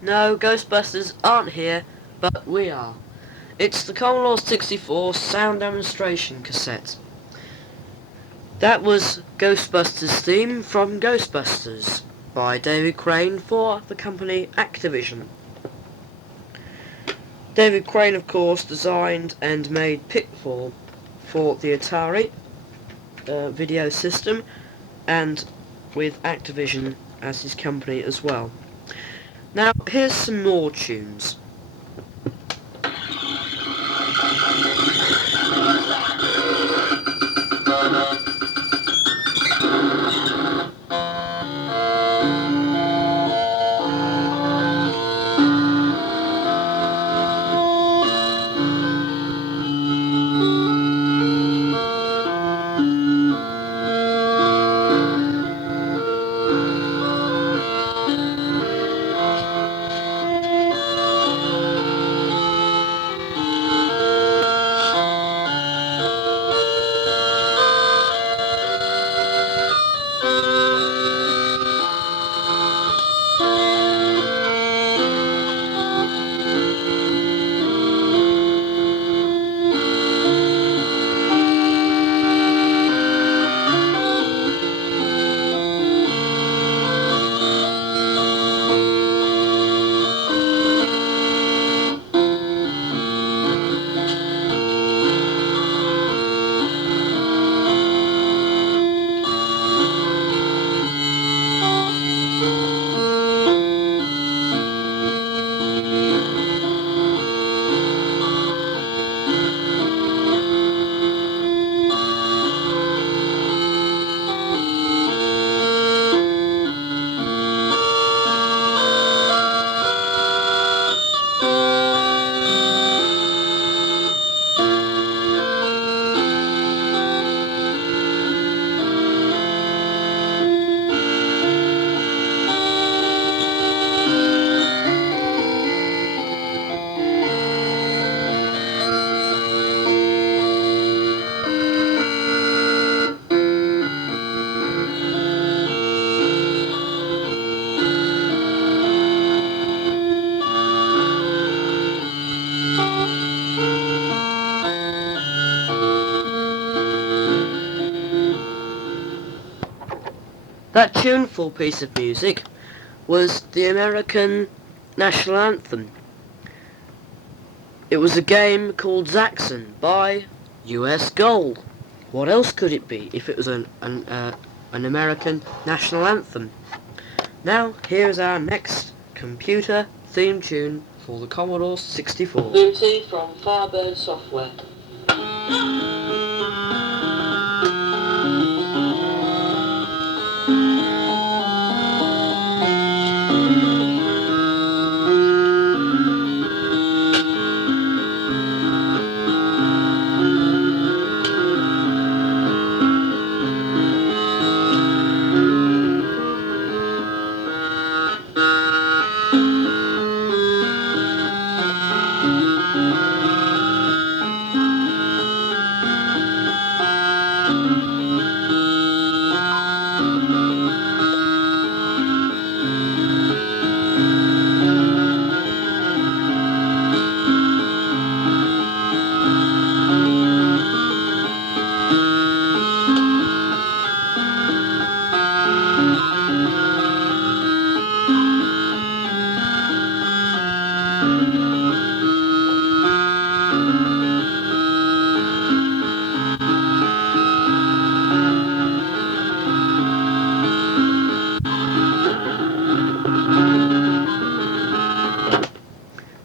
No, Ghostbusters aren't here, but we are. It's the Commodore 64 sound demonstration cassette. That was Ghostbusters theme from Ghostbusters by David Crane for the company Activision. David Crane, of course, designed and made Pitfall for the Atari video system, and with Activision as his company as well. Now, here's some more tunes. That tuneful piece of music was the American national anthem. It was a game called Zaxxon by US Gold. What else could it be if it was an American national anthem? Now, here's our next computer theme tune for the Commodore 64. Booty from Firebird Software.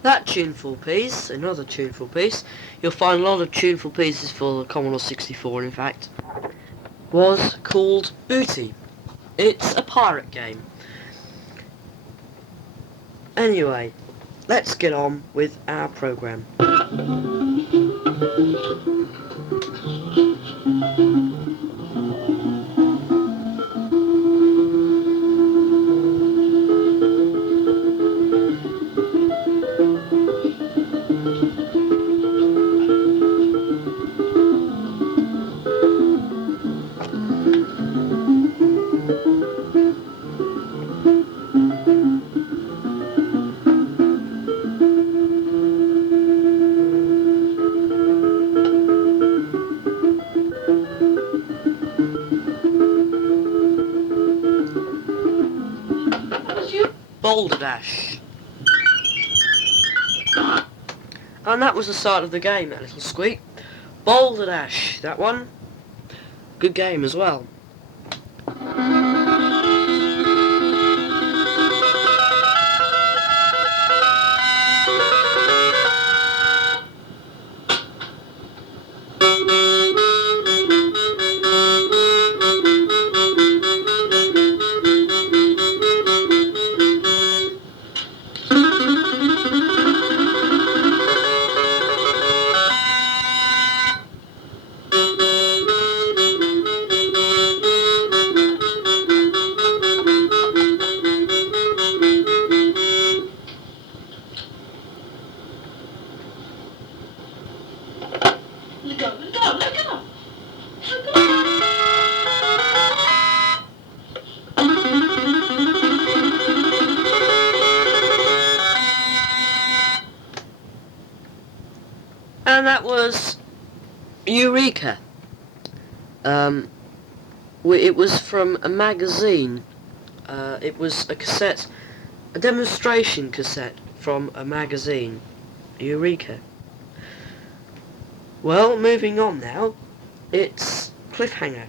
That tuneful piece, another tuneful piece, you'll find a lot of tuneful pieces for the Commodore 64 in fact, was called Booty. It's a pirate game. Anyway, let's get on with our program. Boulder Dash. And that was the start of the game, that little squeak. Boulder Dash, that one. Good game as well. And that was Eureka. It was from a magazine. It was a cassette, a demonstration cassette from a magazine. Eureka. Well, moving on now. It's Cliffhanger.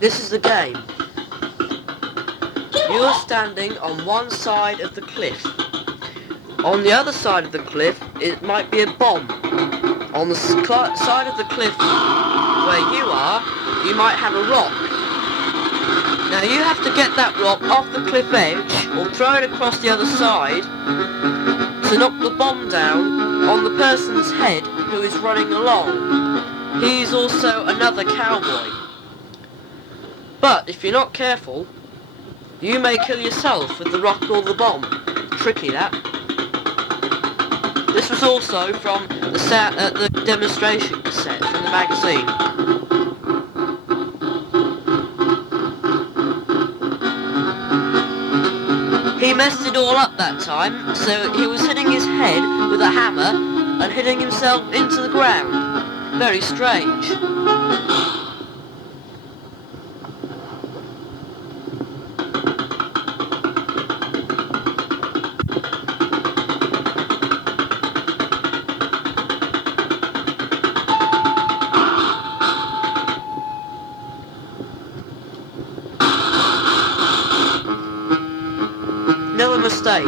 This is the game. You're standing on one side of the cliff. On the other side of the cliff, it might be a bomb. On the side of the cliff where you are, you might have a rock. Now you have to get that rock off the cliff edge, or throw it across the other side, to knock the bomb down on the person's head who is running along. He's also another cowboy. But if you're not careful, you may kill yourself with the rock or the bomb. Tricky that. This was also from the demonstration cassette from the magazine. He messed it all up that time, so he was hitting his head with a hammer and hitting himself into the ground. Very strange. Another mistake.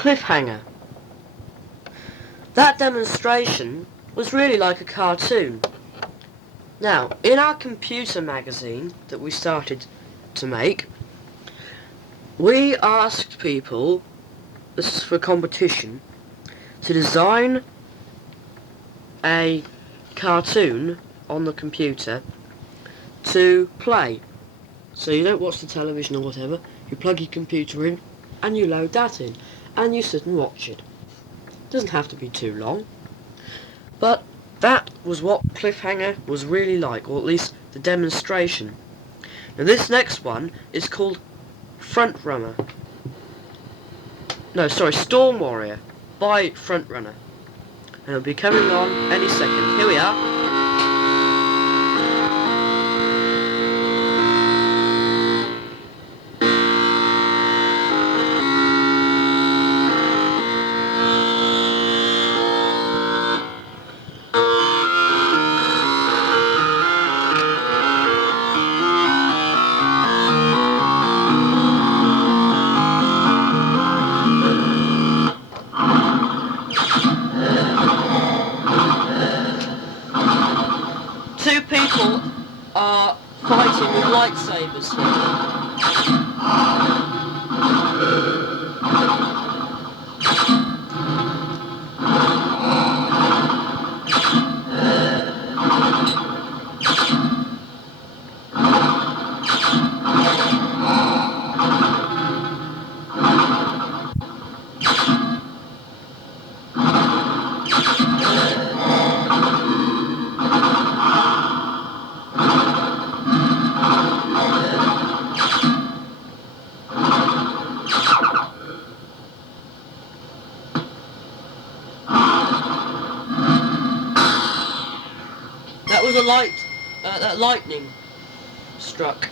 Cliffhanger. That demonstration was really like a cartoon. Now, in our computer magazine that we started to make, we asked people, this is for competition, to design a cartoon on the computer to play. So you don't watch the television or whatever, you plug your computer in and you load that in and you sit and watch it. It doesn't have to be too long, but that was what Cliffhanger was really like, or at least the demonstration. Now this next one is called Frontrunner. No, sorry, Storm Warrior by Frontrunner. And it'll be coming on any second. Here we are. Two people are fighting with lightsabers here. That was a lightning struck.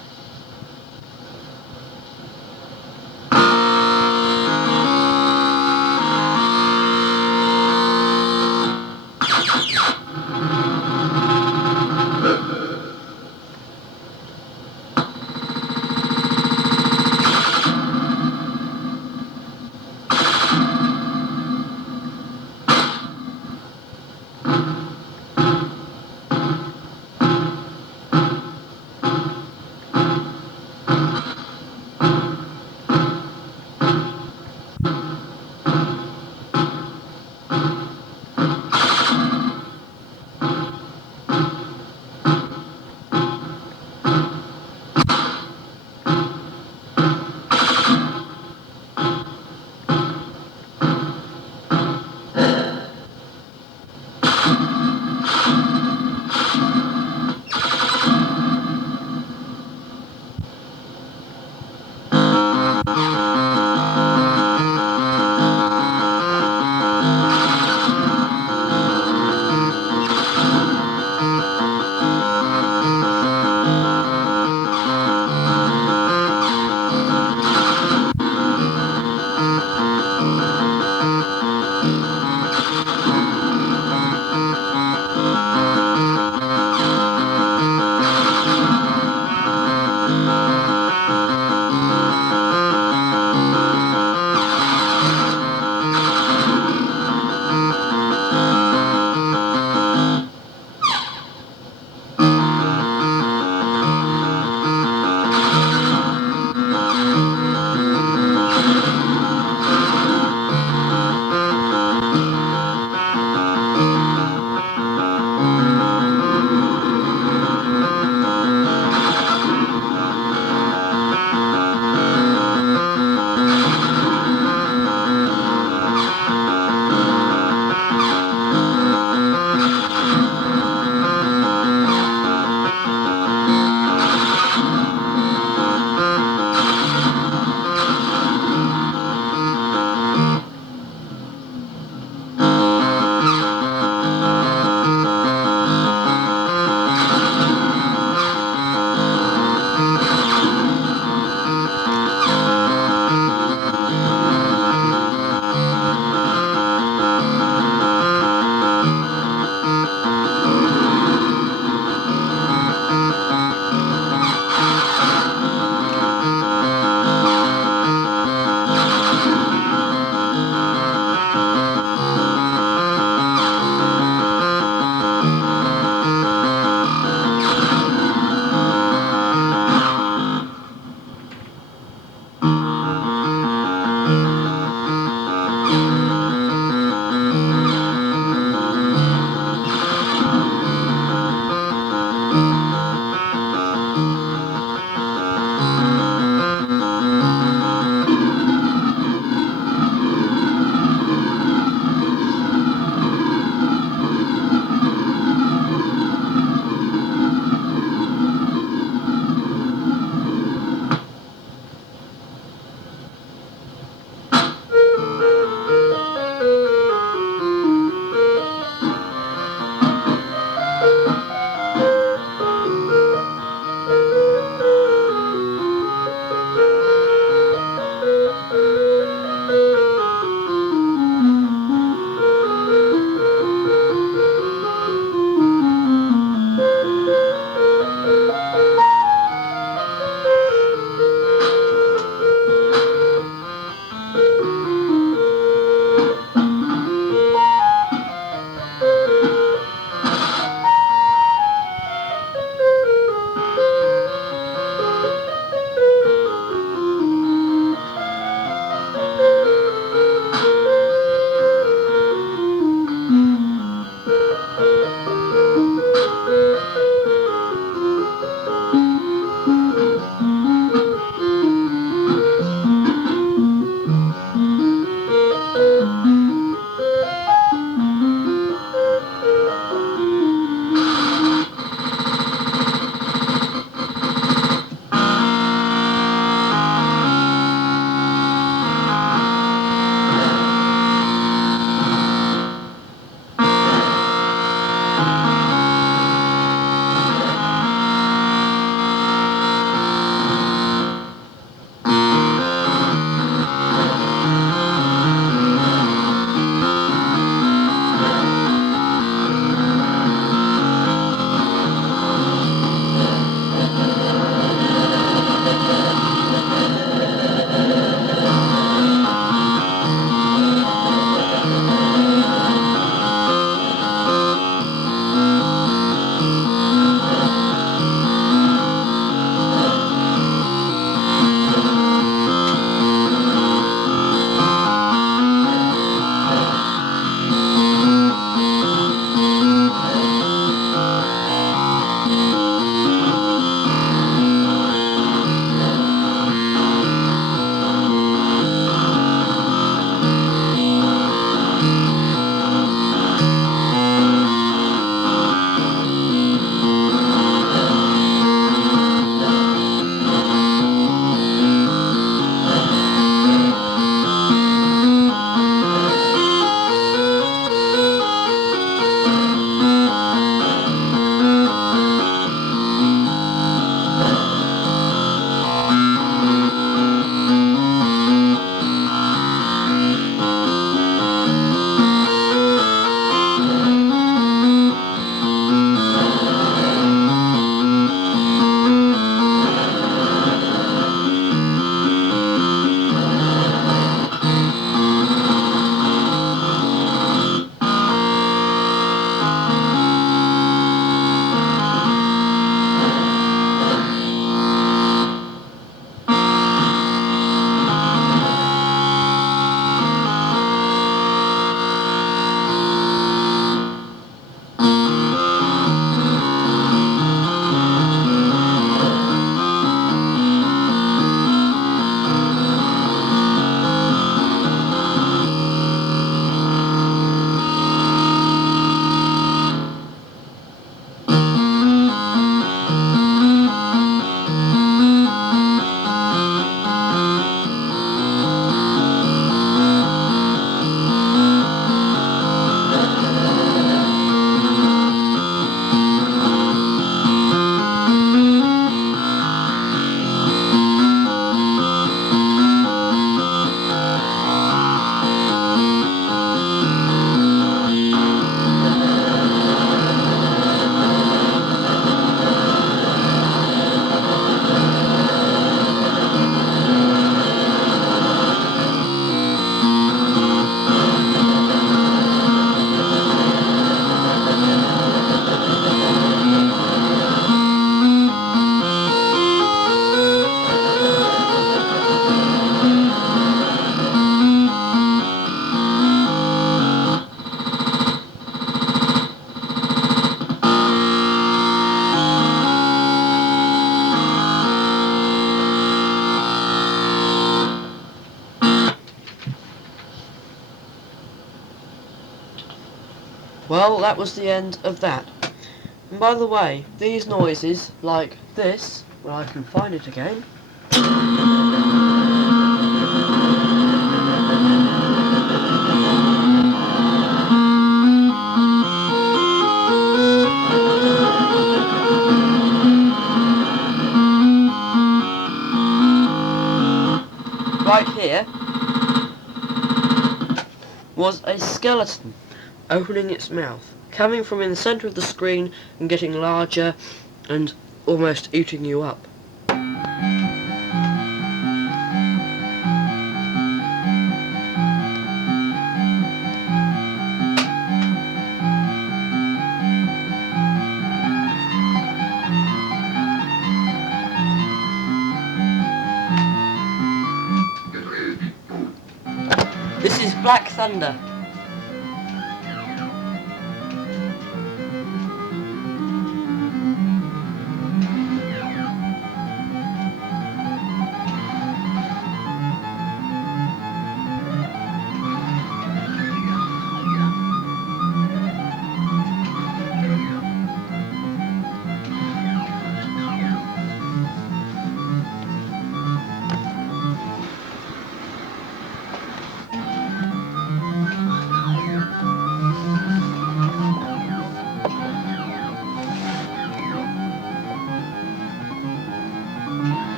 Well, that was the end of that. And by the way, these noises, like this, where I can find it again. Right here was a skeleton opening its mouth, coming from in the centre of the screen and getting larger and almost eating you up. This is Black Thunder.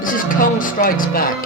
This is Kong Strikes Back.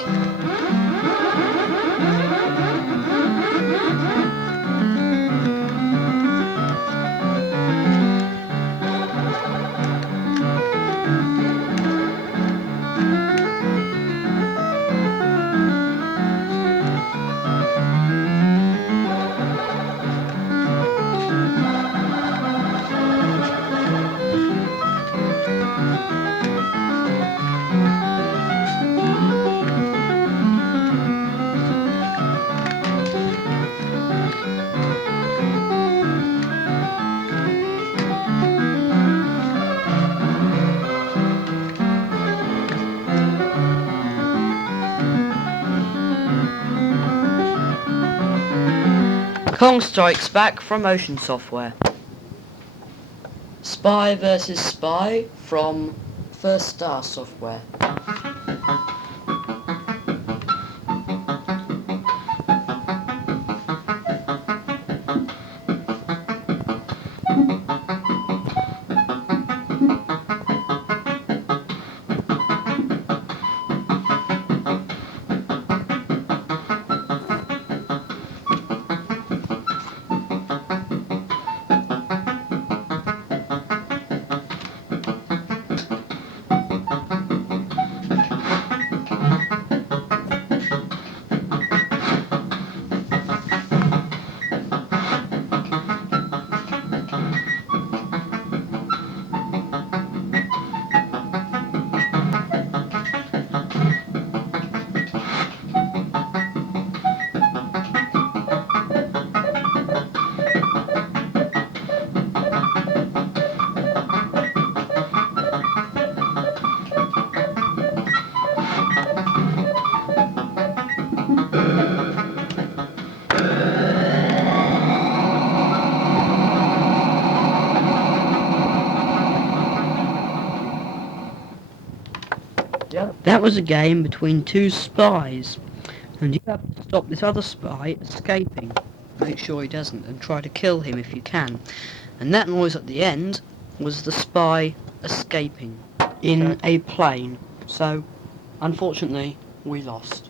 Kong Strikes Back from Motion Software. Spy vs. Spy from First Star Software. That was a game between two spies, and you have to stop this other spy escaping. Make sure he doesn't, and try to kill him if you can. And that noise at the end was the spy escaping in a plane. So, unfortunately, we lost.